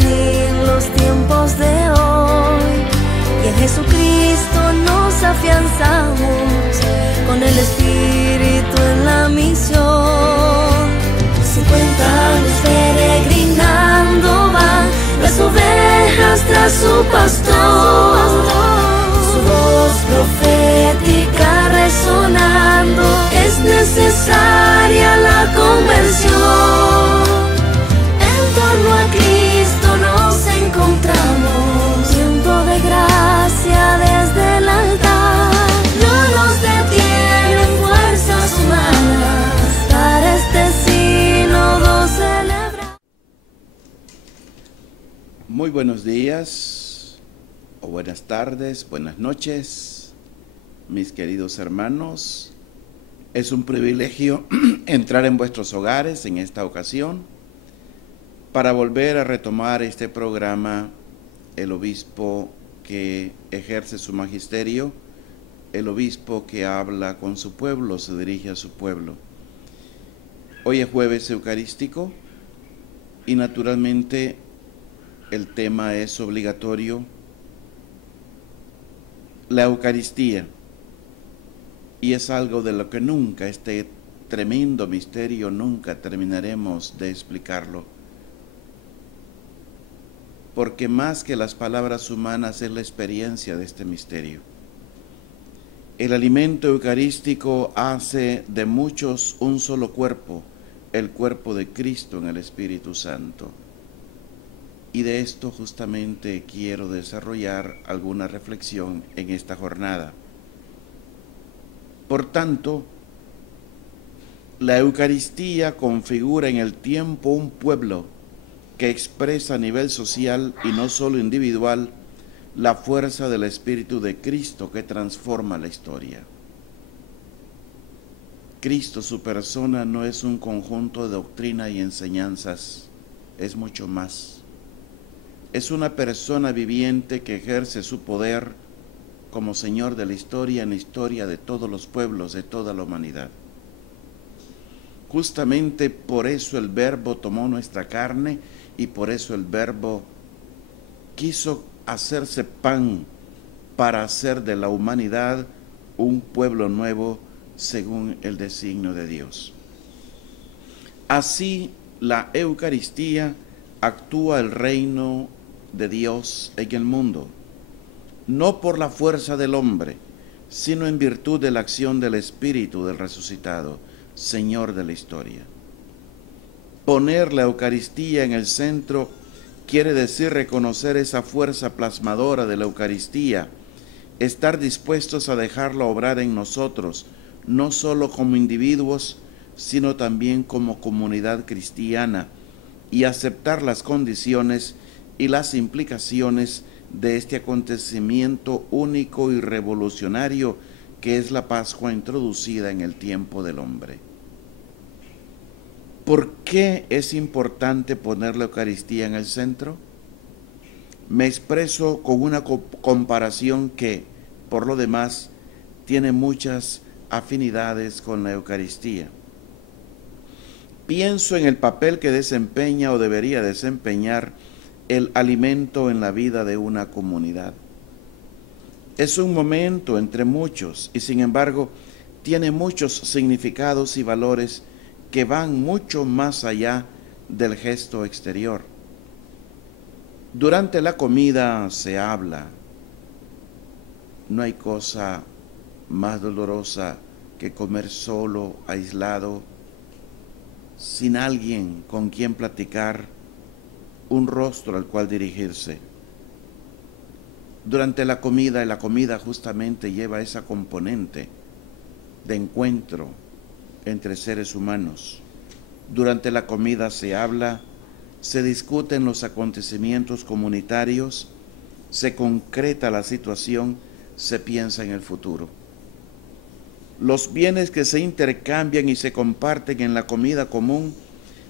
en los tiempos de hoy, y en Jesucristo nos afianzamos con el Espíritu en la misión. 50 años peregrinando van las ovejas tras su pastor, su voz profética resonando, es necesaria la conversión. En torno a Cristo nos encontramos, tiempo de gracia desde el altar. No nos detienen fuerzas humanas para este sínodo celebrar. Muy buenos días, o buenas tardes, buenas noches, mis queridos hermanos. Es un privilegio entrar en vuestros hogares en esta ocasión para volver a retomar este programa. El obispo que ejerce su magisterio, el obispo que habla con su pueblo, se dirige a su pueblo. Hoy es jueves eucarístico y naturalmente el tema es obligatorio, la Eucaristía. Y es algo de lo que nunca, este tremendo misterio, nunca terminaremos de explicarlo. Porque más que las palabras humanas es la experiencia de este misterio. El alimento eucarístico hace de muchos un solo cuerpo, el cuerpo de Cristo en el Espíritu Santo. Y de esto justamente quiero desarrollar alguna reflexión en esta jornada. Por tanto, la Eucaristía configura en el tiempo un pueblo que expresa a nivel social y no solo individual la fuerza del Espíritu de Cristo que transforma la historia. Cristo, su persona, no es un conjunto de doctrina y enseñanzas, es mucho más. Es una persona viviente que ejerce su poder como Señor de la historia en la historia de todos los pueblos, de toda la humanidad. Justamente por eso el Verbo tomó nuestra carne y por eso el Verbo quiso hacerse pan para hacer de la humanidad un pueblo nuevo según el designio de Dios. Así, la Eucaristía actúa el reino de Dios en el mundo, no por la fuerza del hombre, sino en virtud de la acción del Espíritu del resucitado, Señor de la historia. Poner la Eucaristía en el centro quiere decir reconocer esa fuerza plasmadora de la Eucaristía, estar dispuestos a dejarla obrar en nosotros, no solo como individuos, sino también como comunidad cristiana, y aceptar las condiciones y las implicaciones de este acontecimiento único y revolucionario que es la Pascua introducida en el tiempo del hombre. ¿Por qué es importante poner la Eucaristía en el centro? Me expreso con una comparación que, por lo demás, tiene muchas afinidades con la Eucaristía. Pienso en el papel que desempeña o debería desempeñar el alimento en la vida de una comunidad. Es un momento entre muchos y sin embargo tiene muchos significados y valores que van mucho más allá del gesto exterior. Durante la comida se habla. No hay cosa más dolorosa que comer solo, aislado, sin alguien con quien platicar, un rostro al cual dirigirse. Durante la comida, y la comida justamente lleva esa componente de encuentro entre seres humanos. Durante la comida se habla, se discuten los acontecimientos comunitarios, se concreta la situación, se piensa en el futuro. Los bienes que se intercambian y se comparten en la comida común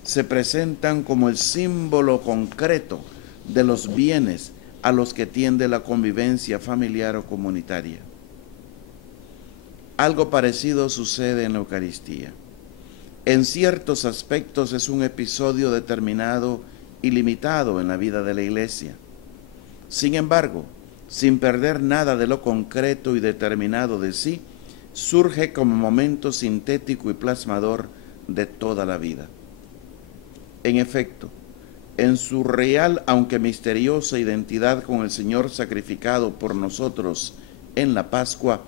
se presentan como el símbolo concreto de los bienes a los que tiende la convivencia familiar o comunitaria. Algo parecido sucede en la Eucaristía. En ciertos aspectos es un episodio determinado ilimitado en la vida de la Iglesia. Sin embargo, sin perder nada de lo concreto y determinado de sí, surge como momento sintético y plasmador de toda la vida. En efecto, en su real, aunque misteriosa identidad con el Señor sacrificado por nosotros en la Pascua,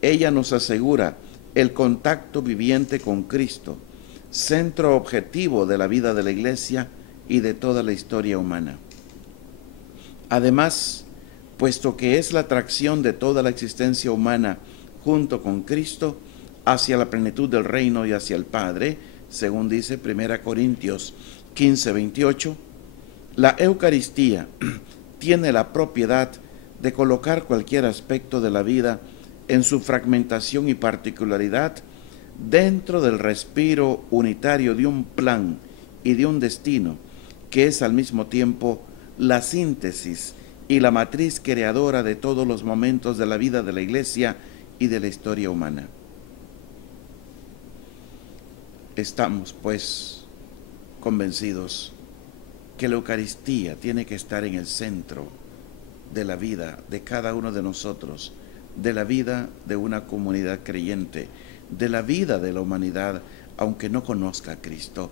ella nos asegura el contacto viviente con Cristo, centro objetivo de la vida de la Iglesia y de toda la historia humana. Además, puesto que es la atracción de toda la existencia humana junto con Cristo hacia la plenitud del reino y hacia el Padre, según dice 1 Corintios 15, 28, la Eucaristía tiene la propiedad de colocar cualquier aspecto de la vida en su fragmentación y particularidad dentro del respiro unitario de un plan y de un destino que es al mismo tiempo la síntesis y la matriz creadora de todos los momentos de la vida de la Iglesia y de la historia humana. Estamos, pues, convencidos que la Eucaristía tiene que estar en el centro de la vida de cada uno de nosotros, de la vida de una comunidad creyente, de la vida de la humanidad, aunque no conozca a Cristo.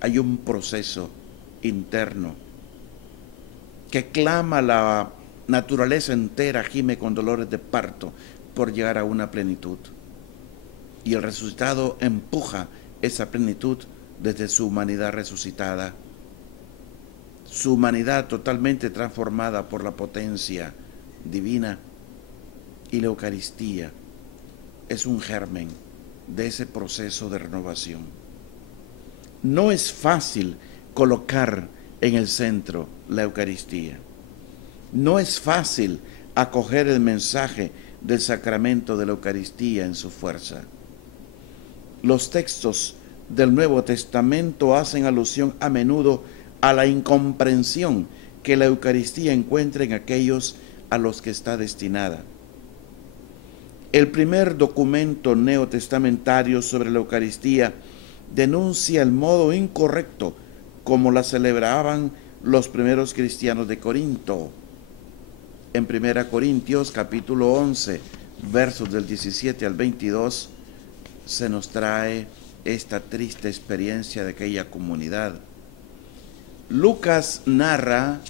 Hay un proceso interno que clama la naturaleza entera, gime con dolores de parto por llegar a una plenitud. Y el resucitado empuja esa plenitud desde su humanidad resucitada, su humanidad totalmente transformada por la potencia divina. Y la Eucaristía es un germen de ese proceso de renovación. No es fácil colocar en el centro la Eucaristía. No es fácil acoger el mensaje del sacramento de la Eucaristía en su fuerza. Los textos del Nuevo Testamento hacen alusión a menudo a la incomprensión que la Eucaristía encuentra en aquellos a los que está destinada. El primer documento neotestamentario sobre la Eucaristía denuncia el modo incorrecto como la celebraban los primeros cristianos de Corinto. En 1 Corintios capítulo 11, versos del 17 al 22, se nos trae esta triste experiencia de aquella comunidad. Lucas narra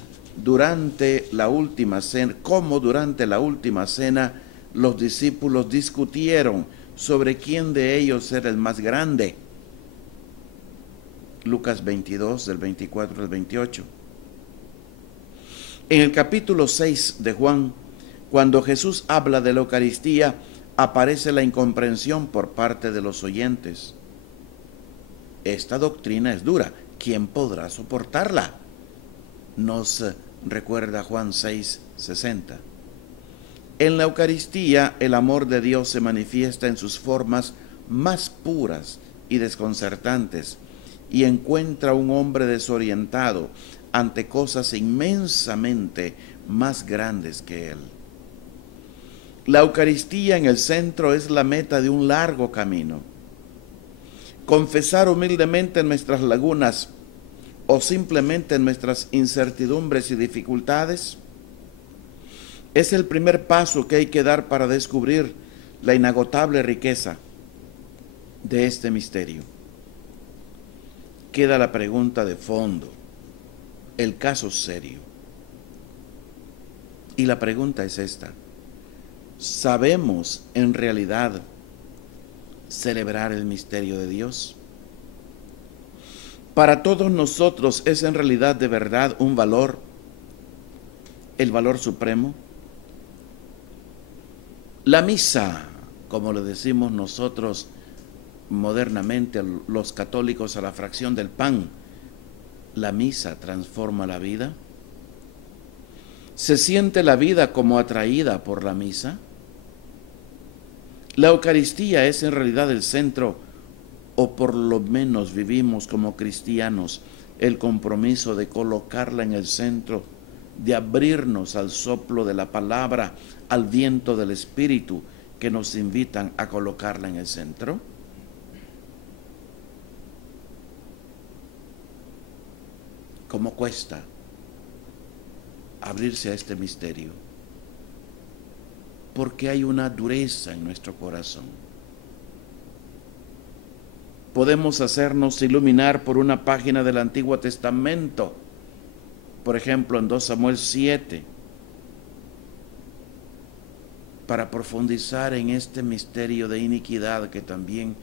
cómo durante la última cena los discípulos discutieron sobre quién de ellos era el más grande. Lucas 22, del 24 al 28. En el capítulo 6 de Juan, cuando Jesús habla de la Eucaristía, aparece la incomprensión por parte de los oyentes. Esta doctrina es dura. ¿Quién podrá soportarla? Nos recuerda Juan 6, 60. En la Eucaristía, el amor de Dios se manifiesta en sus formas más puras y desconcertantes, y encuentra a un hombre desorientado ante cosas inmensamente más grandes que él. La Eucaristía en el centro es la meta de un largo camino. Confesar humildemente nuestras lagunas o simplemente nuestras incertidumbres y dificultades es el primer paso que hay que dar para descubrir la inagotable riqueza de este misterio. Queda la pregunta de fondo, el caso serio. Y la pregunta es esta: ¿sabemos en realidad celebrar el misterio de Dios? Para todos nosotros es en realidad de verdad un valor, el valor supremo. La misa, como le decimos nosotros modernamente los católicos a la fracción del pan, ¿la misa transforma la vida? ¿Se siente la vida como atraída por la misa? La Eucaristía es en realidad el centro, o por lo menos vivimos como cristianos el compromiso de colocarla en el centro, de abrirnos al soplo de la palabra, al viento del Espíritu que nos invitan a colocarla en el centro. ¿Cómo cuesta abrirse a este misterio? Porque hay una dureza en nuestro corazón. Podemos hacernos iluminar por una página del Antiguo Testamento, por ejemplo en 2 Samuel 7, para profundizar en este misterio de iniquidad que también,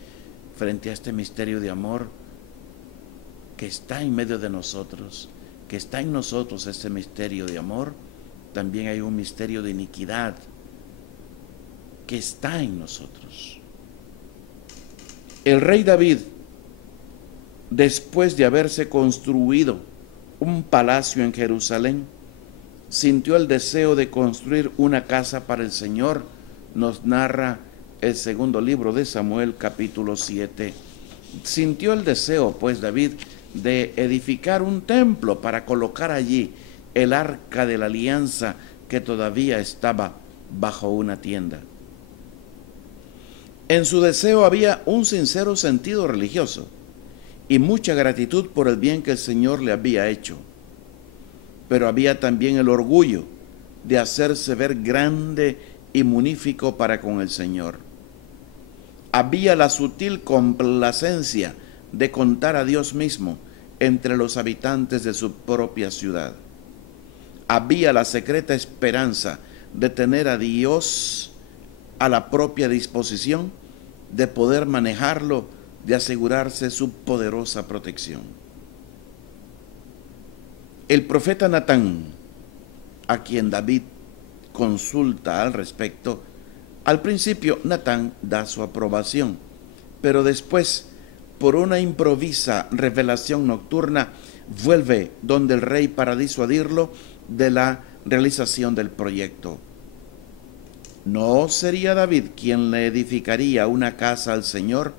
frente a este misterio de amor que está en medio de nosotros, que está en nosotros este misterio de amor, también hay un misterio de iniquidad que está en nosotros. El rey David, después de haberse construido un palacio en Jerusalén, sintió el deseo de construir una casa para el Señor, nos narra el segundo libro de Samuel, capítulo 7. Sintió el deseo, pues, David, de edificar un templo para colocar allí el arca de la alianza que todavía estaba bajo una tienda. En su deseo había un sincero sentido religioso y mucha gratitud por el bien que el Señor le había hecho. Pero había también el orgullo de hacerse ver grande y munífico para con el Señor. Había la sutil complacencia de contar a Dios mismo entre los habitantes de su propia ciudad. Había la secreta esperanza de tener a Dios a la propia disposición, de poder manejarlo, de asegurarse su poderosa protección. El profeta Natán, a quien David consulta al respecto, al principio Natán da su aprobación, pero después, por una improvisa revelación nocturna, vuelve donde el rey para disuadirlo de la realización del proyecto. No sería David quien le edificaría una casa al Señor,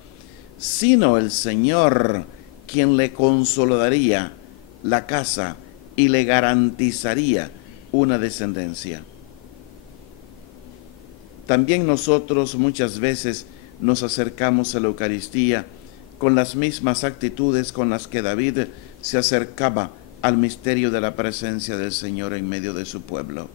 sino el Señor quien le consolidaría la casa y le garantizaría una descendencia. También nosotros muchas veces nos acercamos a la Eucaristía con las mismas actitudes con las que David se acercaba al misterio de la presencia del Señor en medio de su pueblo.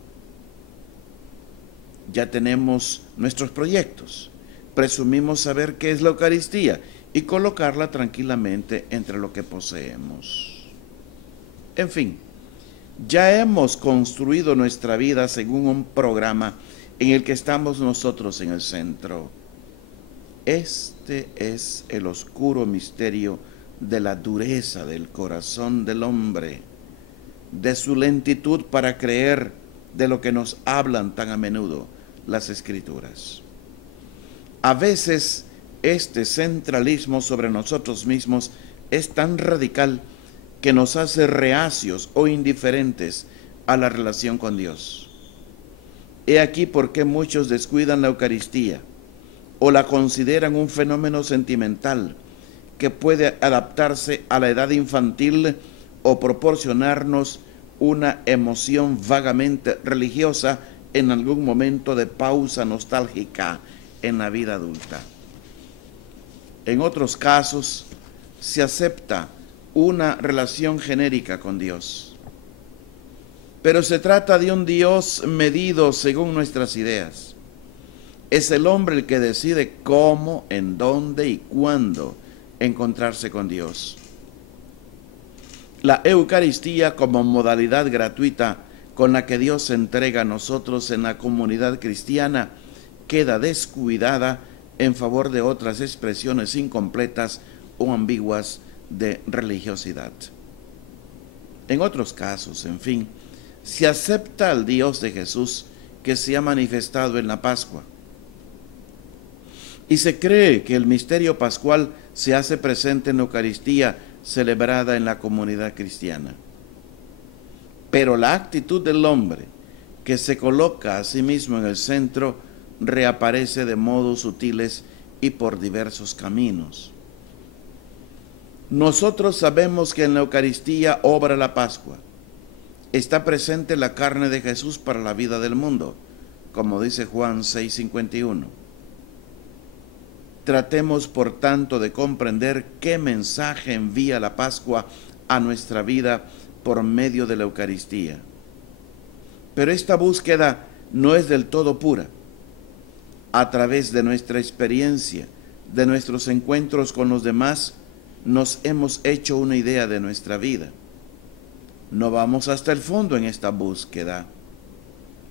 Ya tenemos nuestros proyectos, presumimos saber qué es la Eucaristía y colocarla tranquilamente entre lo que poseemos. En fin, ya hemos construido nuestra vida según un programa en el que estamos nosotros en el centro. Este es el oscuro misterio de la dureza del corazón del hombre, de su lentitud para creer de lo que nos hablan tan a menudo las Escrituras. A veces este centralismo sobre nosotros mismos es tan radical que nos hace reacios o indiferentes a la relación con Dios. He aquí por qué muchos descuidan la Eucaristía o la consideran un fenómeno sentimental que puede adaptarse a la edad infantil o proporcionarnos una emoción vagamente religiosa en algún momento de pausa nostálgica en la vida adulta. En otros casos, se acepta una relación genérica con Dios, pero se trata de un Dios medido según nuestras ideas. Es el hombre el que decide cómo, en dónde y cuándo encontrarse con Dios. La Eucaristía como modalidad gratuita con la que Dios se entrega a nosotros en la comunidad cristiana queda descuidada en favor de otras expresiones incompletas o ambiguas de religiosidad. En otros casos, en fin, se acepta al Dios de Jesús que se ha manifestado en la Pascua, y se cree que el misterio pascual se hace presente en la Eucaristía celebrada en la comunidad cristiana. Pero la actitud del hombre que se coloca a sí mismo en el centro reaparece de modos sutiles y por diversos caminos. Nosotros sabemos que en la Eucaristía obra la Pascua. Está presente la carne de Jesús para la vida del mundo, como dice Juan 6:51. Tratemos, por tanto, de comprender qué mensaje envía la Pascua a nuestra vida por medio de la Eucaristía. Pero esta búsqueda no es del todo pura. A través de nuestra experiencia, de nuestros encuentros con los demás, nos hemos hecho una idea de nuestra vida. No vamos hasta el fondo en esta búsqueda.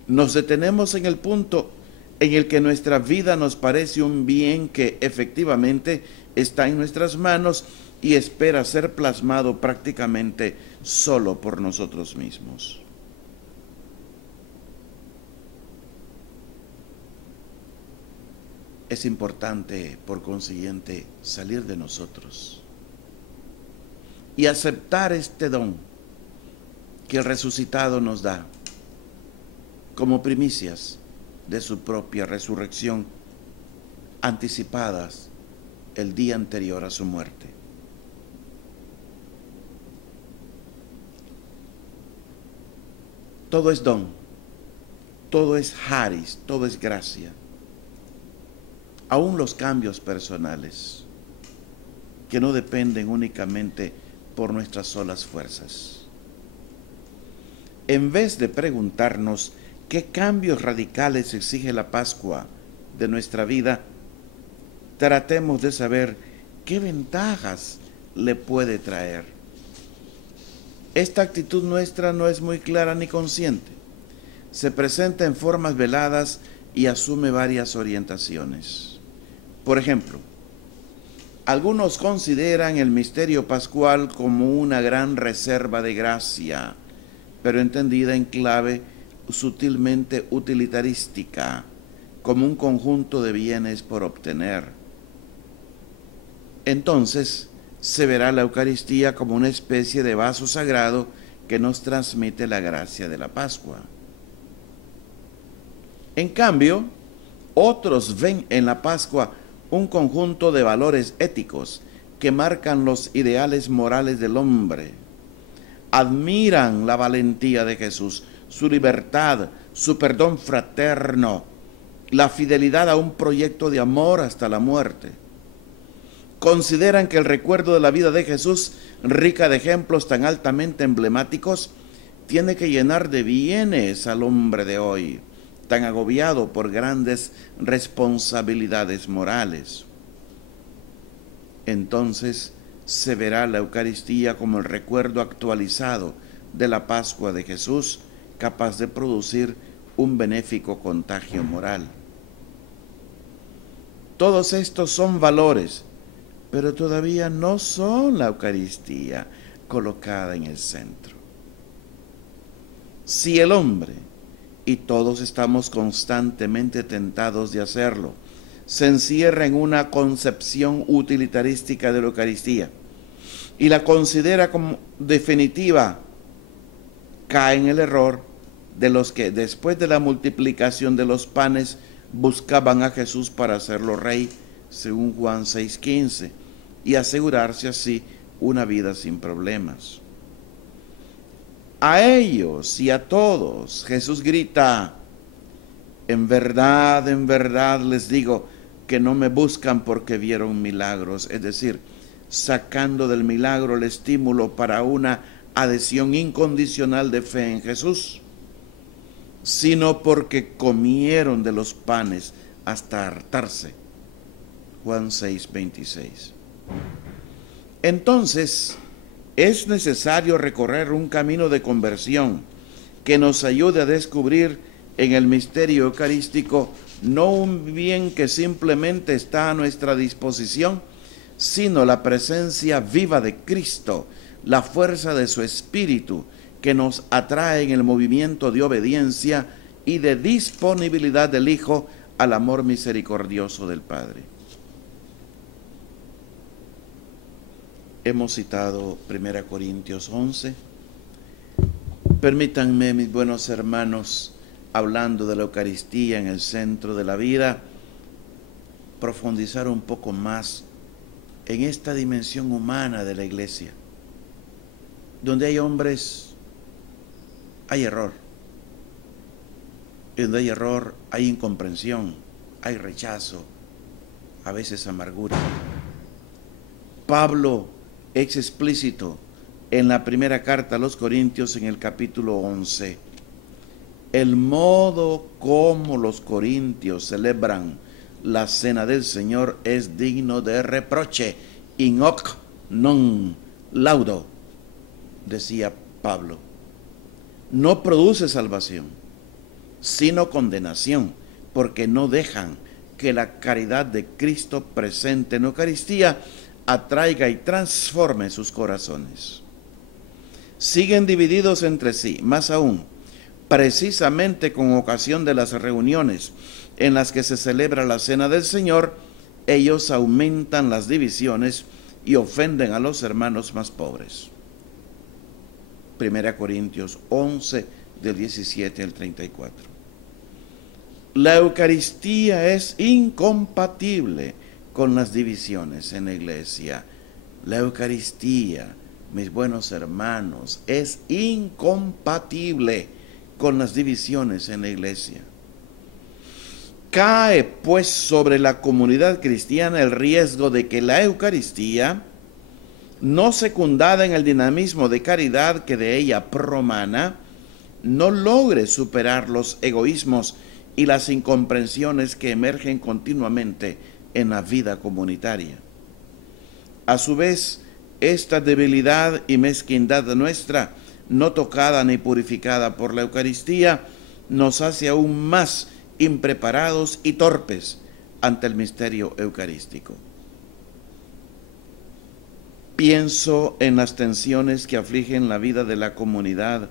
Nos detenemos en el punto en el que nuestra vida nos parece un bien que efectivamente está en nuestras manos y espera ser plasmado prácticamente solo por nosotros mismos. Es importante, por consiguiente, salir de nosotros y aceptar este don que el resucitado nos da como primicias de su propia resurrección, anticipadas el día anterior a su muerte. Todo es don, todo es charis, todo es gracia. Aún los cambios personales, que no dependen únicamente por nuestras solas fuerzas. En vez de preguntarnos qué cambios radicales exige la Pascua de nuestra vida, tratemos de saber qué ventajas le puede traer. Esta actitud nuestra no es muy clara ni consciente. Se presenta en formas veladas y asume varias orientaciones. Por ejemplo, algunos consideran el misterio pascual como una gran reserva de gracia, pero entendida en clave sutilmente utilitarística, como un conjunto de bienes por obtener. Entonces, se verá la Eucaristía como una especie de vaso sagrado que nos transmite la gracia de la Pascua. En cambio, otros ven en la Pascua un conjunto de valores éticos que marcan los ideales morales del hombre. Admiran la valentía de Jesús, su libertad, su perdón fraterno, la fidelidad a un proyecto de amor hasta la muerte. Consideran que el recuerdo de la vida de Jesús, rica de ejemplos tan altamente emblemáticos, tiene que llenar de bienes al hombre de hoy, tan agobiado por grandes responsabilidades morales. Entonces se verá la Eucaristía como el recuerdo actualizado de la Pascua de Jesús, capaz de producir un benéfico contagio moral. Todos estos son valores, pero todavía no son la Eucaristía colocada en el centro. Si el hombre, y todos estamos constantemente tentados de hacerlo, se encierra en una concepción utilitarística de la Eucaristía y la considera como definitiva, cae en el error de los que después de la multiplicación de los panes buscaban a Jesús para hacerlo rey, según Juan 6:15, y asegurarse así una vida sin problemas. A ellos y a todos Jesús grita: en verdad les digo que no me buscan porque vieron milagros, es decir, sacando del milagro el estímulo para una adhesión incondicional de fe en Jesús, sino porque comieron de los panes hasta hartarse. Juan 6:26. Entonces, es necesario recorrer un camino de conversión que nos ayude a descubrir en el misterio eucarístico no un bien que simplemente está a nuestra disposición, sino la presencia viva de Cristo, la fuerza de su Espíritu que nos atrae en el movimiento de obediencia y de disponibilidad del Hijo al amor misericordioso del Padre. Hemos citado 1 Corintios 11. Permítanme, mis buenos hermanos, hablando de la Eucaristía en el centro de la vida, profundizar un poco más en esta dimensión humana de la Iglesia. Donde hay hombres, hay error. Y donde hay error, hay incomprensión, hay rechazo, a veces amargura. Pablo es explícito en la primera carta a los Corintios en el capítulo 11. El modo como los corintios celebran la cena del Señor es digno de reproche. In hoc non laudo, decía Pablo. No produce salvación, sino condenación, porque no dejan que la caridad de Cristo presente en Eucaristía atraiga y transforme sus corazones. Siguen divididos entre sí, más aún, precisamente con ocasión de las reuniones en las que se celebra la Cena del Señor, ellos aumentan las divisiones y ofenden a los hermanos más pobres. 1 Corintios 11, del 17 al 34. La Eucaristía es incompatible con las divisiones en la iglesia. La Eucaristía, mis buenos hermanos, es incompatible con las divisiones en la iglesia. Cae pues sobre la comunidad cristiana el riesgo de que la Eucaristía, no secundada en el dinamismo de caridad que de ella promana, no logre superar los egoísmos y las incomprensiones que emergen continuamente en la vida comunitaria. A su vez, esta debilidad y mezquindad nuestra, no tocada ni purificada por la Eucaristía, nos hace aún más impreparados y torpes ante el misterio eucarístico. Pienso en las tensiones que afligen la vida de la comunidad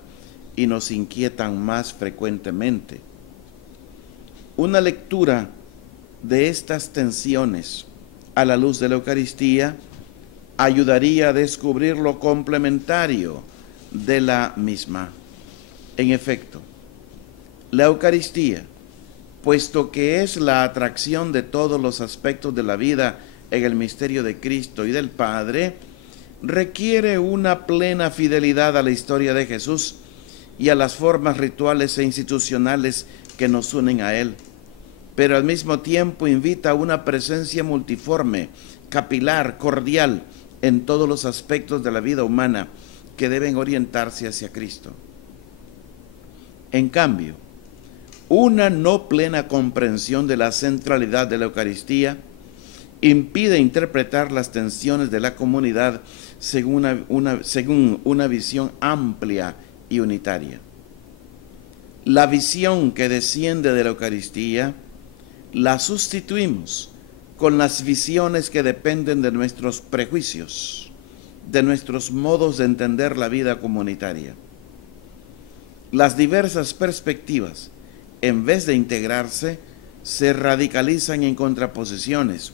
y nos inquietan más frecuentemente. Una lectura de estas tensiones a la luz de la Eucaristía ayudaría a descubrir lo complementario de la misma. En efecto, la Eucaristía, puesto que es la atracción de todos los aspectos de la vida en el misterio de Cristo y del Padre, requiere una plena fidelidad a la historia de Jesús y a las formas rituales e institucionales que nos unen a Él, pero al mismo tiempo invita a una presencia multiforme, capilar, cordial, en todos los aspectos de la vida humana que deben orientarse hacia Cristo. En cambio, una no plena comprensión de la centralidad de la Eucaristía impide interpretar las tensiones de la comunidad según una visión amplia y unitaria. La visión que desciende de la Eucaristía la sustituimos con las visiones que dependen de nuestros prejuicios, de nuestros modos de entender la vida comunitaria. Las diversas perspectivas, en vez de integrarse, se radicalizan en contraposiciones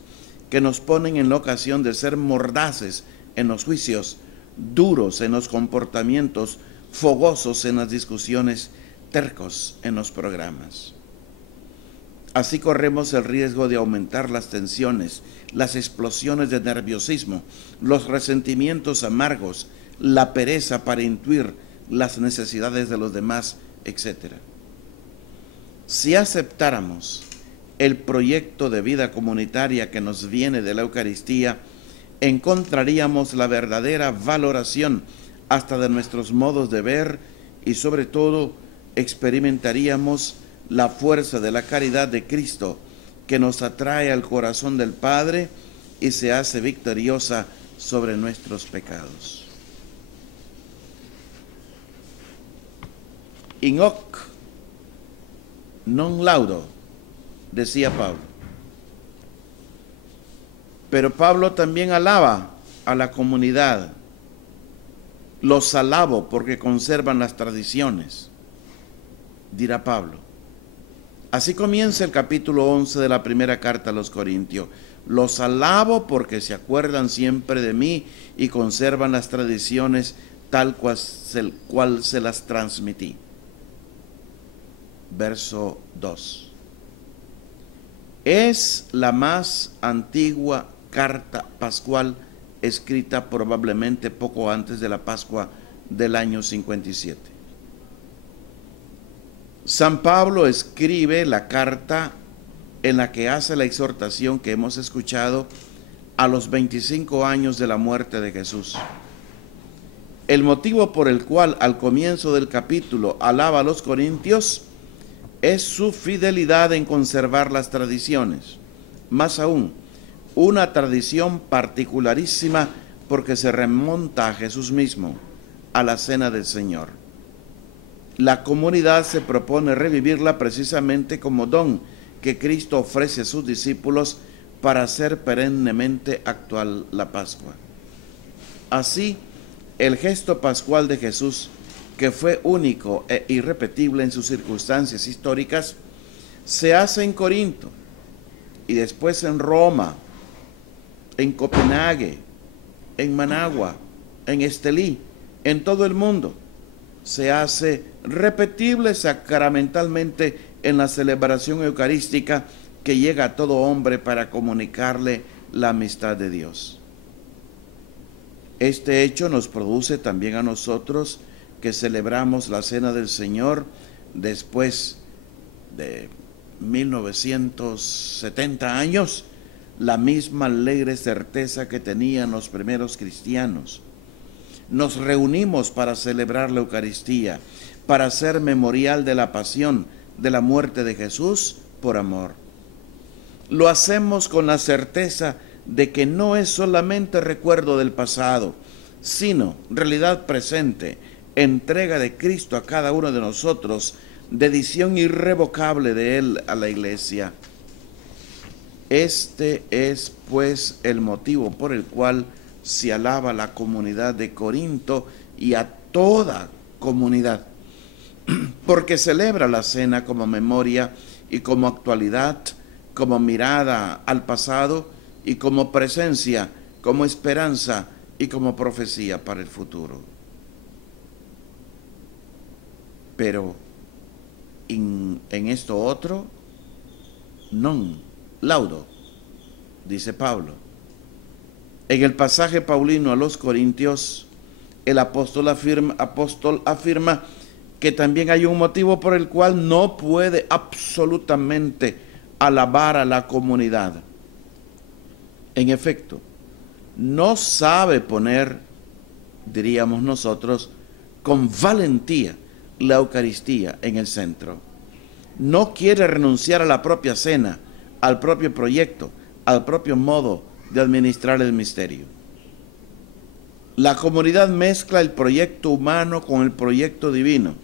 que nos ponen en la ocasión de ser mordaces en los juicios, duros en los comportamientos, fogosos en las discusiones, tercos en los programas. Así corremos el riesgo de aumentar las tensiones, las explosiones de nerviosismo, los resentimientos amargos, la pereza para intuir las necesidades de los demás, etc. Si aceptáramos el proyecto de vida comunitaria que nos viene de la Eucaristía, encontraríamos la verdadera valoración hasta de nuestros modos de ver y sobre todo experimentaríamos la fuerza de la caridad de Cristo que nos atrae al corazón del Padre y se hace victoriosa sobre nuestros pecados. In hoc non laudo, decía Pablo. Pero Pablo también alaba a la comunidad. Los alabo porque conservan las tradiciones, dirá Pablo. Así comienza el capítulo 11 de la primera carta a los Corintios. Los alabo porque se acuerdan siempre de mí y conservan las tradiciones tal cual se las transmití. Verso 2. Es la más antigua carta pascual escrita probablemente poco antes de la Pascua del año 57. San Pablo escribe la carta en la que hace la exhortación que hemos escuchado a los 25 años de la muerte de Jesús. El motivo por el cual al comienzo del capítulo alaba a los corintios es su fidelidad en conservar las tradiciones. Más aún, una tradición particularísima porque se remonta a Jesús mismo, a la cena del Señor. La comunidad se propone revivirla precisamente como don que Cristo ofrece a sus discípulos para hacer perennemente actual la Pascua. Así, el gesto pascual de Jesús, que fue único e irrepetible en sus circunstancias históricas, se hace en Corinto y después en Roma, en Copenhague, en Managua, en Estelí, en todo el mundo. Se hace repetible sacramentalmente en la celebración eucarística que llega a todo hombre para comunicarle la amistad de Dios. Este hecho nos produce también a nosotros que celebramos la Cena del Señor después de 1970 años, la misma alegre certeza que tenían los primeros cristianos. Nos reunimos para celebrar la Eucaristía, para hacer memorial de la pasión, de la muerte de Jesús por amor. Lo hacemos con la certeza de que no es solamente recuerdo del pasado, sino realidad presente, entrega de Cristo a cada uno de nosotros, dedición irrevocable de Él a la Iglesia. Este es, pues, el motivo por el cual se alaba a la comunidad de Corinto y a toda comunidad, porque celebra la cena como memoria y como actualidad, como mirada al pasado y como presencia, como esperanza y como profecía para el futuro. Pero en esto otro, non laudo, dice Pablo. En el pasaje paulino a los Corintios, el apóstol afirma que también hay un motivo por el cual no puede absolutamente alabar a la comunidad. En efecto, no sabe poner, diríamos nosotros, con valentía la Eucaristía en el centro. No quiere renunciar a la propia cena, al propio proyecto, al propio modo de administrar el misterio. La comunidad mezcla el proyecto humano con el proyecto divino,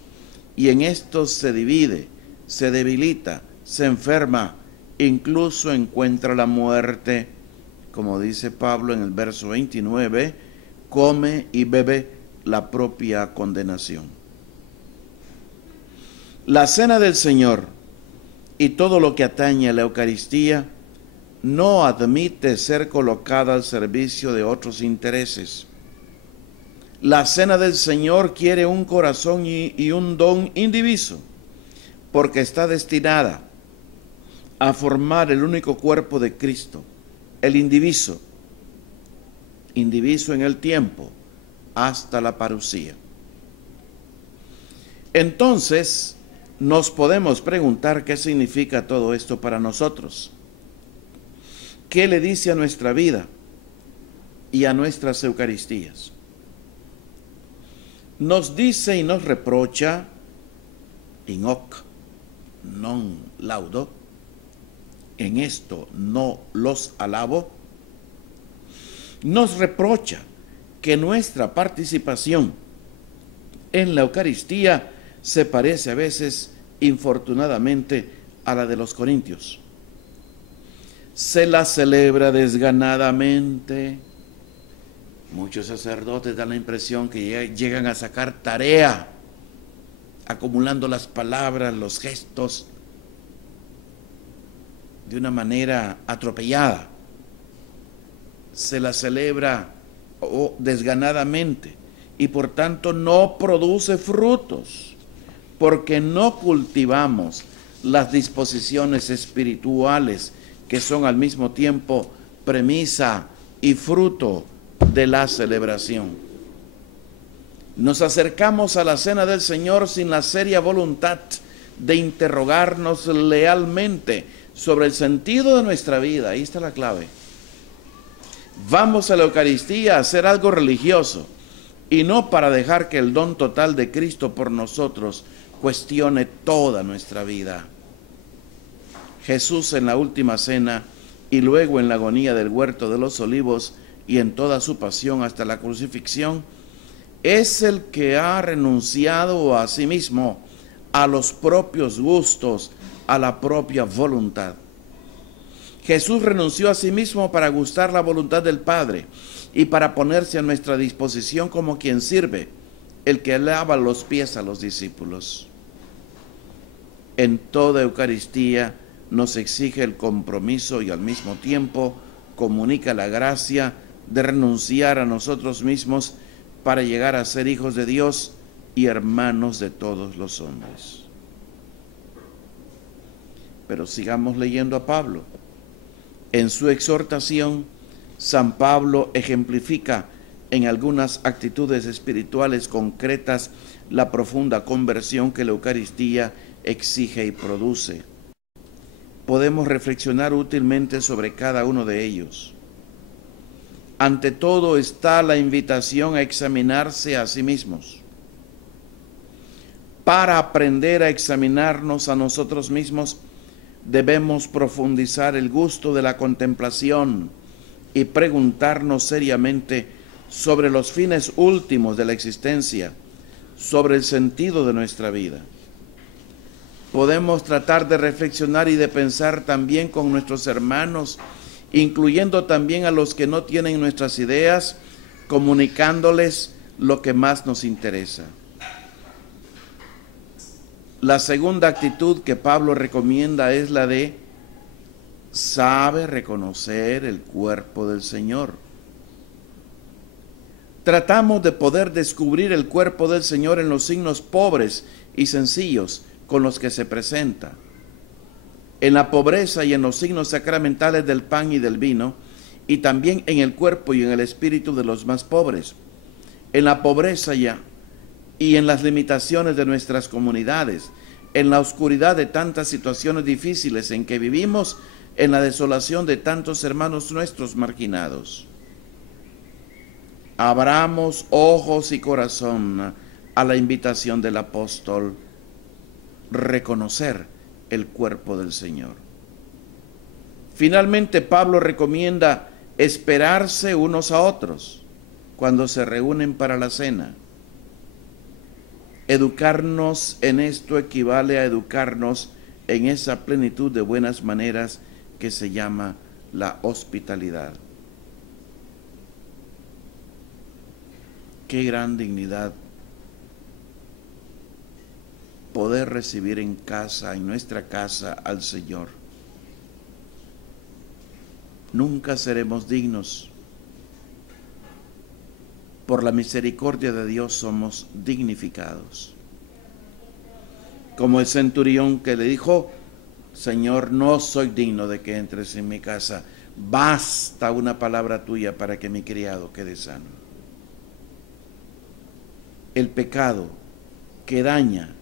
y en esto se divide, se debilita, se enferma, incluso encuentra la muerte, como dice Pablo en el verso 29, come y bebe la propia condenación. La cena del Señor y todo lo que atañe a la Eucaristía no admite ser colocada al servicio de otros intereses. La cena del Señor quiere un corazón y un don indiviso, porque está destinada a formar el único cuerpo de Cristo, el indiviso en el tiempo, hasta la parucía. Entonces, nos podemos preguntar qué significa todo esto para nosotros. ¿Qué le dice a nuestra vida y a nuestras Eucaristías? Nos dice y nos reprocha, in hoc non laudo, en esto no los alabo. Nos reprocha que nuestra participación en la Eucaristía se parece a veces, infortunadamente, a la de los corintios. Se la celebra desganadamente. Muchos sacerdotes dan la impresión que llegan a sacar tarea, acumulando las palabras, los gestos, de una manera atropellada. Se la celebra desganadamente y por tanto no produce frutos, porque no cultivamos las disposiciones espirituales que son al mismo tiempo premisa y fruto de la celebración. Nos acercamos a la cena del Señor sin la seria voluntad de interrogarnos lealmente sobre el sentido de nuestra vida. Ahí está la clave. Vamos a la Eucaristía a hacer algo religioso, y no para dejar que el don total de Cristo por nosotros cuestione toda nuestra vida. Jesús en la última cena y luego en la agonía del huerto de los olivos y en toda su pasión hasta la crucifixión, es el que ha renunciado a sí mismo, a los propios gustos, a la propia voluntad. Jesús renunció a sí mismo para gustar la voluntad del Padre y para ponerse a nuestra disposición como quien sirve, el que lava los pies a los discípulos. En toda Eucaristía nos exige el compromiso y al mismo tiempo comunica la gracia de renunciar a nosotros mismos para llegar a ser hijos de Dios y hermanos de todos los hombres. Pero sigamos leyendo a Pablo. En su exhortación, San Pablo ejemplifica en algunas actitudes espirituales concretas la profunda conversión que la Eucaristía exige y produce. Podemos reflexionar útilmente sobre cada uno de ellos. Ante todo está la invitación a examinarse a sí mismos. Para aprender a examinarnos a nosotros mismos, debemos profundizar el gusto de la contemplación y preguntarnos seriamente sobre los fines últimos de la existencia, sobre el sentido de nuestra vida. Podemos tratar de reflexionar y de pensar también con nuestros hermanos, incluyendo también a los que no tienen nuestras ideas, comunicándoles lo que más nos interesa. La segunda actitud que Pablo recomienda es la de sabe reconocer el cuerpo del Señor. Tratamos de poder descubrir el cuerpo del Señor en los signos pobres y sencillos con los que se presenta, en la pobreza y en los signos sacramentales del pan y del vino, y también en el cuerpo y en el espíritu de los más pobres, en la pobreza y en las limitaciones de nuestras comunidades, en la oscuridad de tantas situaciones difíciles en que vivimos, en la desolación de tantos hermanos nuestros marginados. Abramos ojos y corazón a la invitación del apóstol, reconocer el cuerpo del Señor. Finalmente, Pablo recomienda esperarse unos a otros cuando se reúnen para la cena. Educarnos en esto equivale a educarnos en esa plenitud de buenas maneras que se llama la hospitalidad. Qué gran dignidad poder recibir en casa, en nuestra casa, al Señor. Nunca seremos dignos. Por la misericordia de Dios somos dignificados. Como el centurión que le dijo, Señor, no soy digno de que entres en mi casa. Basta una palabra tuya para que mi criado quede sano. El pecado que daña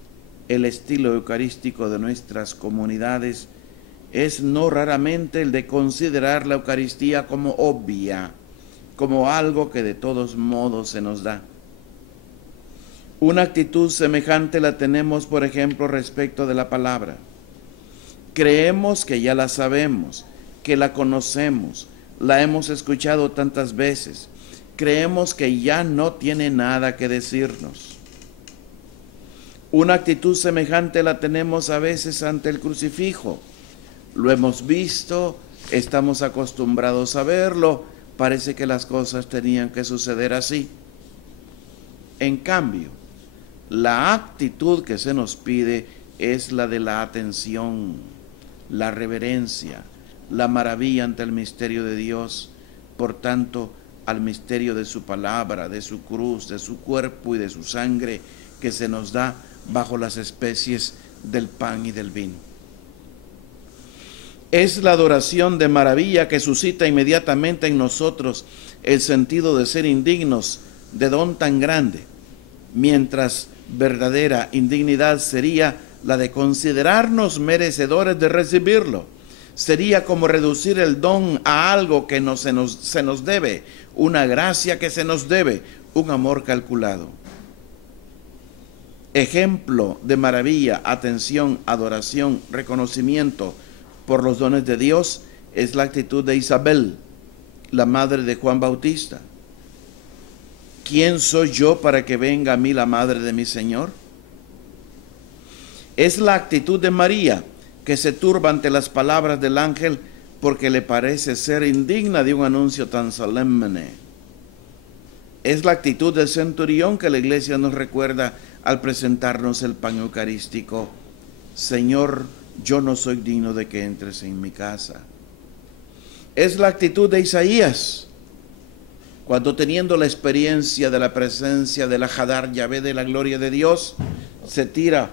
el estilo eucarístico de nuestras comunidades es no raramente el de considerar la Eucaristía como obvia, como algo que de todos modos se nos da. Una actitud semejante la tenemos, por ejemplo, respecto de la palabra. Creemos que ya la sabemos, que la conocemos, la hemos escuchado tantas veces. Creemos que ya no tiene nada que decirnos. Una actitud semejante la tenemos a veces ante el crucifijo. Lo hemos visto, estamos acostumbrados a verlo, parece que las cosas tenían que suceder así. En cambio, la actitud que se nos pide es la de la atención, la reverencia, la maravilla ante el misterio de Dios, por tanto, al misterio de su palabra, de su cruz, de su cuerpo y de su sangre que se nos da bajo las especies del pan y del vino. Es la adoración de maravilla que suscita inmediatamente en nosotros el sentido de ser indignos de don tan grande, mientras verdadera indignidad sería la de considerarnos merecedores de recibirlo, sería como reducir el don a algo que se nos debe, una gracia que se nos debe, un amor calculado. Ejemplo de maravilla, atención, adoración, reconocimiento por los dones de Dios es la actitud de Isabel, la madre de Juan Bautista. ¿Quién soy yo para que venga a mí la madre de mi Señor? Es la actitud de María, que se turba ante las palabras del ángel porque le parece ser indigna de un anuncio tan solemne. Es la actitud del centurión que la iglesia nos recuerda al presentarnos el pan eucarístico. Señor, yo no soy digno de que entres en mi casa. Es la actitud de Isaías, cuando teniendo la experiencia de la presencia del Hadar Yahvé de la gloria de Dios, se tira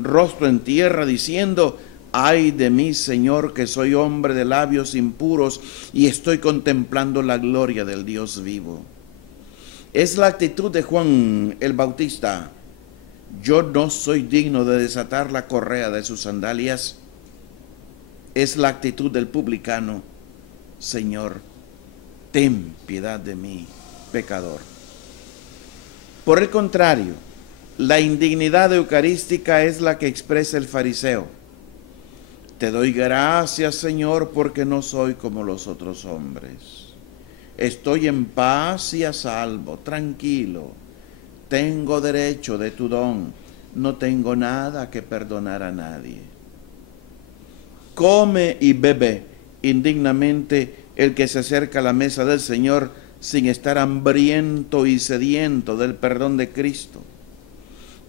rostro en tierra diciendo: ay de mí, Señor, que soy hombre de labios impuros y estoy contemplando la gloria del Dios vivo. Es la actitud de Juan el Bautista: yo no soy digno de desatar la correa de sus sandalias. Es la actitud del publicano: Señor, ten piedad de mí, pecador. Por el contrario, la indignidad eucarística es la que expresa el fariseo: te doy gracias, Señor, porque no soy como los otros hombres. Estoy en paz y a salvo, tranquilo. Tengo derecho de tu don. No tengo nada que perdonar a nadie. Come y bebe indignamente el que se acerca a la mesa del Señor sin estar hambriento y sediento del perdón de Cristo.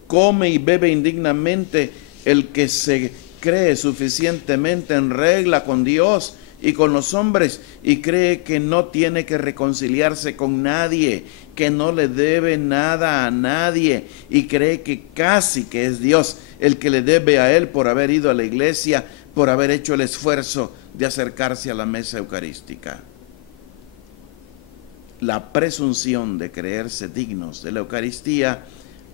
Come y bebe indignamente el que se cree suficientemente en regla con Dios y con los hombres y cree que no tiene que reconciliarse con nadie, que no le debe nada a nadie y cree que casi que es Dios el que le debe a él por haber ido a la iglesia, por haber hecho el esfuerzo de acercarse a la mesa eucarística. La presunción de creerse dignos de la Eucaristía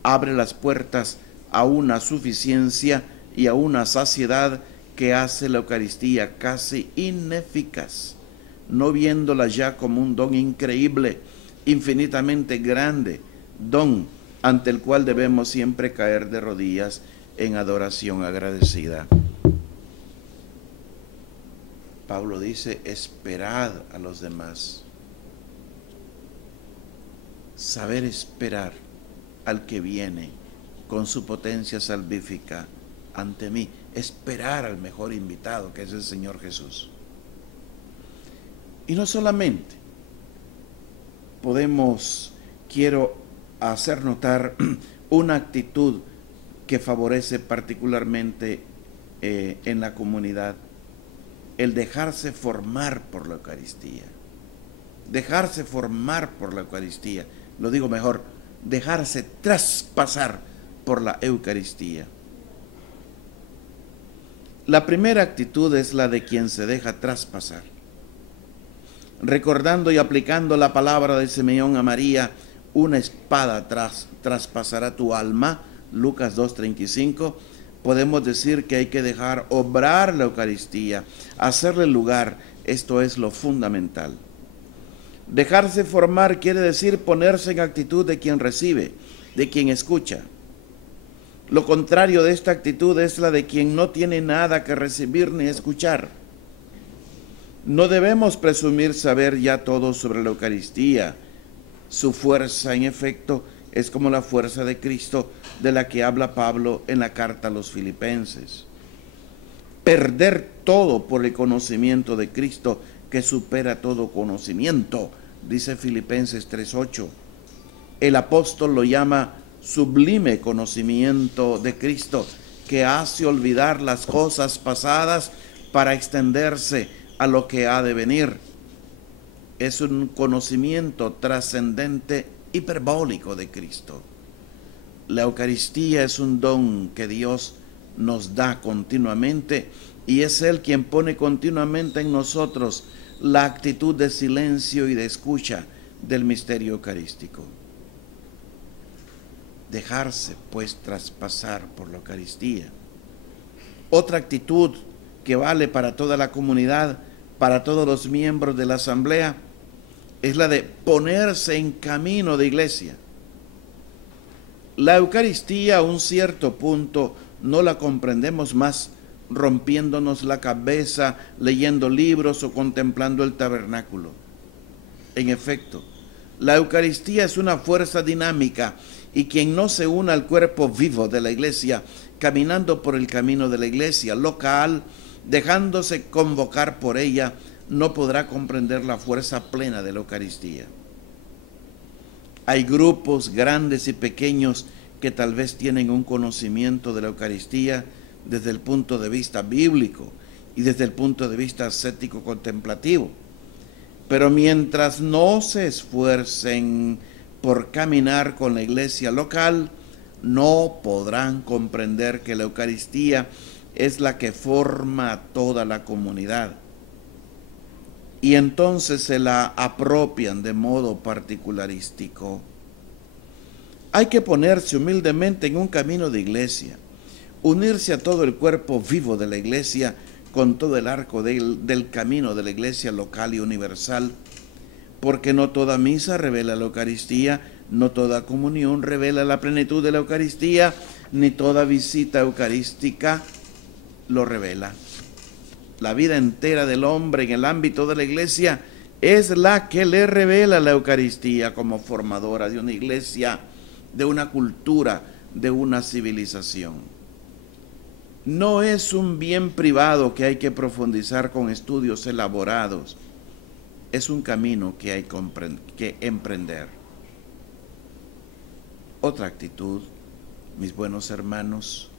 abre las puertas a una suficiencia y a una saciedad que hace la Eucaristía casi ineficaz, no viéndola ya como un don increíble, infinitamente grande, don ante el cual debemos siempre caer de rodillas en adoración agradecida. Pablo dice: esperad a los demás. Saber esperar al que viene con su potencia salvífica ante mí, esperar al mejor invitado, que es el Señor Jesús. Y no solamente quiero hacer notar una actitud que favorece particularmente en la comunidad: el dejarse formar por la Eucaristía. Dejarse formar por la Eucaristía. Lo digo mejor, dejarse traspasar por la Eucaristía. La primera actitud es la de quien se deja traspasar. Recordando y aplicando la palabra de Simeón a María: una espada traspasará tu alma, Lucas 2:35, podemos decir que hay que dejar obrar la Eucaristía, hacerle lugar. Esto es lo fundamental. Dejarse formar quiere decir ponerse en actitud de quien recibe, de quien escucha. Lo contrario de esta actitud es la de quien no tiene nada que recibir ni escuchar. No debemos presumir saber ya todo sobre la Eucaristía. Su fuerza, en efecto, es como la fuerza de Cristo de la que habla Pablo en la carta a los Filipenses. Perder todo por el conocimiento de Cristo, que supera todo conocimiento, dice Filipenses 3:8. El apóstol lo llama sublime conocimiento de Cristo, que hace olvidar las cosas pasadas para extenderse a lo que ha de venir. Es un conocimiento trascendente, hiperbólico de Cristo. La Eucaristía es un don que Dios nos da continuamente y es Él quien pone continuamente en nosotros la actitud de silencio y de escucha del misterio eucarístico. Dejarse pues traspasar por la Eucaristía. Otra actitud que vale para toda la comunidad, para todos los miembros de la asamblea, es la de ponerse en camino de iglesia. La Eucaristía a un cierto punto no la comprendemos más rompiéndonos la cabeza, leyendo libros o contemplando el tabernáculo. En efecto, la Eucaristía es una fuerza dinámica y quien no se una al cuerpo vivo de la iglesia, caminando por el camino de la iglesia local, dejándose convocar por ella, no podrá comprender la fuerza plena de la Eucaristía. Hay grupos grandes y pequeños que tal vez tienen un conocimiento de la Eucaristía desde el punto de vista bíblico y desde el punto de vista ascético contemplativo. Pero mientras no se esfuercen por caminar con la iglesia local, no podrán comprender que la Eucaristía es la que forma a toda la comunidad. Y entonces se la apropian de modo particularístico. Hay que ponerse humildemente en un camino de iglesia, unirse a todo el cuerpo vivo de la iglesia con todo el arco del camino de la iglesia local y universal, porque no toda misa revela la Eucaristía, no toda comunión revela la plenitud de la Eucaristía, ni toda visita eucarística lo revela. La vida entera del hombre en el ámbito de la iglesia es la que le revela la Eucaristía como formadora de una iglesia, de una cultura, de una civilización. No es un bien privado que hay que profundizar con estudios elaborados, es un camino que hay que emprender. Otra actitud, mis buenos hermanos,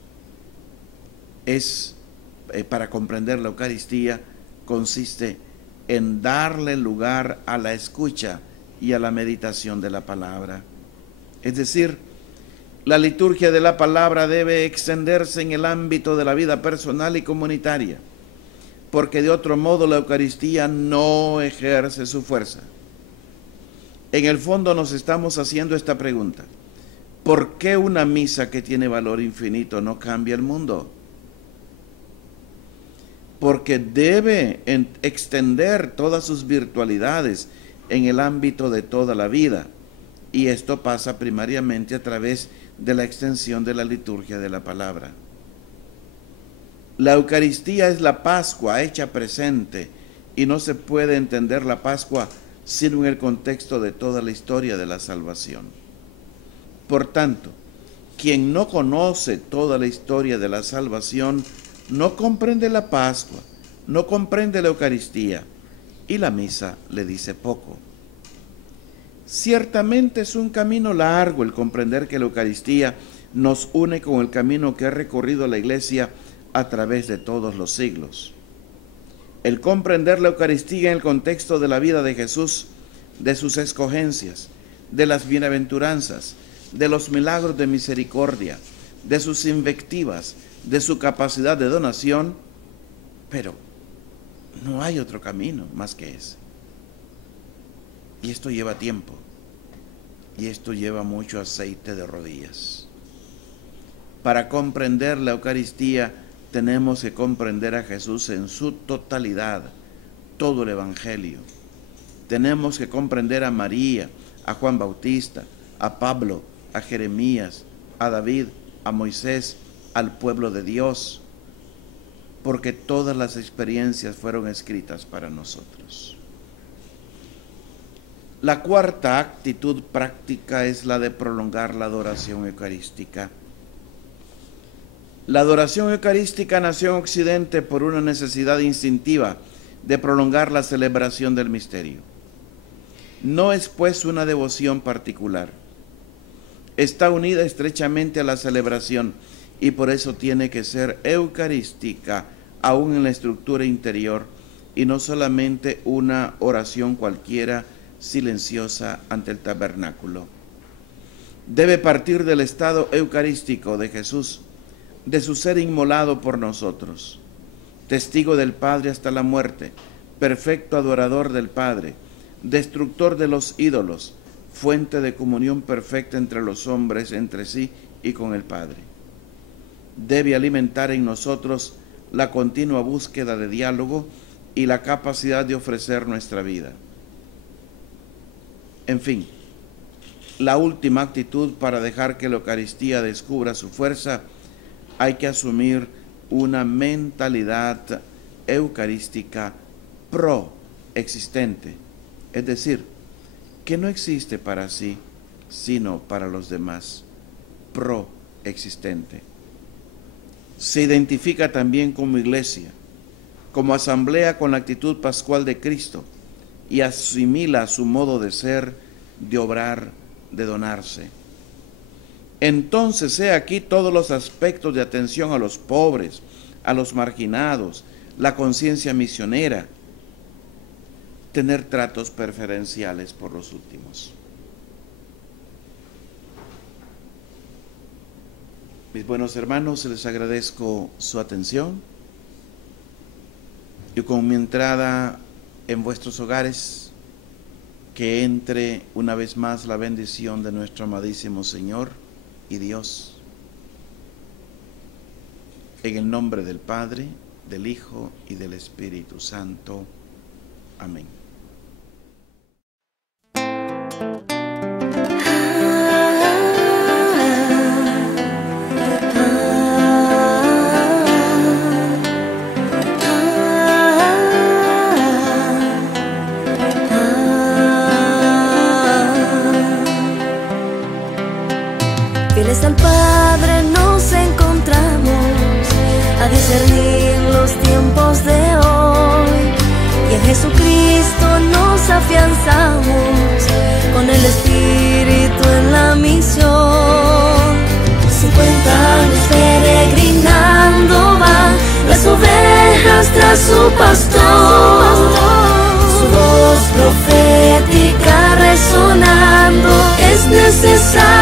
es para comprender la Eucaristía, consiste en darle lugar a la escucha y a la meditación de la palabra. Es decir, la liturgia de la palabra debe extenderse en el ámbito de la vida personal y comunitaria, porque de otro modo la Eucaristía no ejerce su fuerza. En el fondo nos estamos haciendo esta pregunta: ¿por qué una misa que tiene valor infinito no cambia el mundo? Porque debe extender todas sus virtualidades en el ámbito de toda la vida, y esto pasa primariamente a través de la extensión de la liturgia de la palabra. La Eucaristía es la Pascua hecha presente, y no se puede entender la Pascua sino en el contexto de toda la historia de la salvación. Por tanto, quien no conoce toda la historia de la salvación no comprende la Pascua, no comprende la Eucaristía, y la misa le dice poco. Ciertamente es un camino largo el comprender que la Eucaristía nos une con el camino que ha recorrido la Iglesia a través de todos los siglos. El comprender la Eucaristía en el contexto de la vida de Jesús, de sus escogencias, de las bienaventuranzas, de los milagros de misericordia, de sus invectivas, de su capacidad de donación, pero no hay otro camino más que ese. Y esto lleva tiempo, y esto lleva mucho aceite de rodillas. Para comprender la Eucaristía tenemos que comprender a Jesús en su totalidad, todo el Evangelio. Tenemos que comprender a María, a Juan Bautista, a Pablo, a Jeremías, a David, a Moisés, al pueblo de Dios, porque todas las experiencias fueron escritas para nosotros. La cuarta actitud práctica es la de prolongar la adoración eucarística. La adoración eucarística nació en Occidente por una necesidad instintiva de prolongar la celebración del misterio. No es pues una devoción particular. Está unida estrechamente a la celebración y por eso tiene que ser eucarística, aún en la estructura interior, y no solamente una oración cualquiera silenciosa ante el tabernáculo. Debe partir del estado eucarístico de Jesús, de su ser inmolado por nosotros, testigo del Padre hasta la muerte, perfecto adorador del Padre, destructor de los ídolos, fuente de comunión perfecta entre los hombres, entre sí y con el Padre. Debe alimentar en nosotros la continua búsqueda de diálogo y la capacidad de ofrecer nuestra vida. En fin, la última actitud para dejar que la Eucaristía descubra su fuerza, hay que asumir una mentalidad eucarística pro-existente, es decir, que no existe para sí, sino para los demás, pro-existente. Se identifica también como iglesia, como asamblea con la actitud pascual de Cristo y asimila su modo de ser, de obrar, de donarse. Entonces, he aquí todos los aspectos de atención a los pobres, a los marginados, la conciencia misionera, tener tratos preferenciales por los últimos. Mis buenos hermanos, les agradezco su atención y con mi entrada en vuestros hogares, que entre una vez más la bendición de nuestro amadísimo Señor y Dios. En el nombre del Padre, del Hijo y del Espíritu Santo. Amén. Fieles al Padre nos encontramos a discernir los tiempos de hoy, y en Jesucristo nos afianzamos con el Espíritu en la misión. 50 años peregrinando van las ovejas tras su pastor, su voz profética resonando es necesario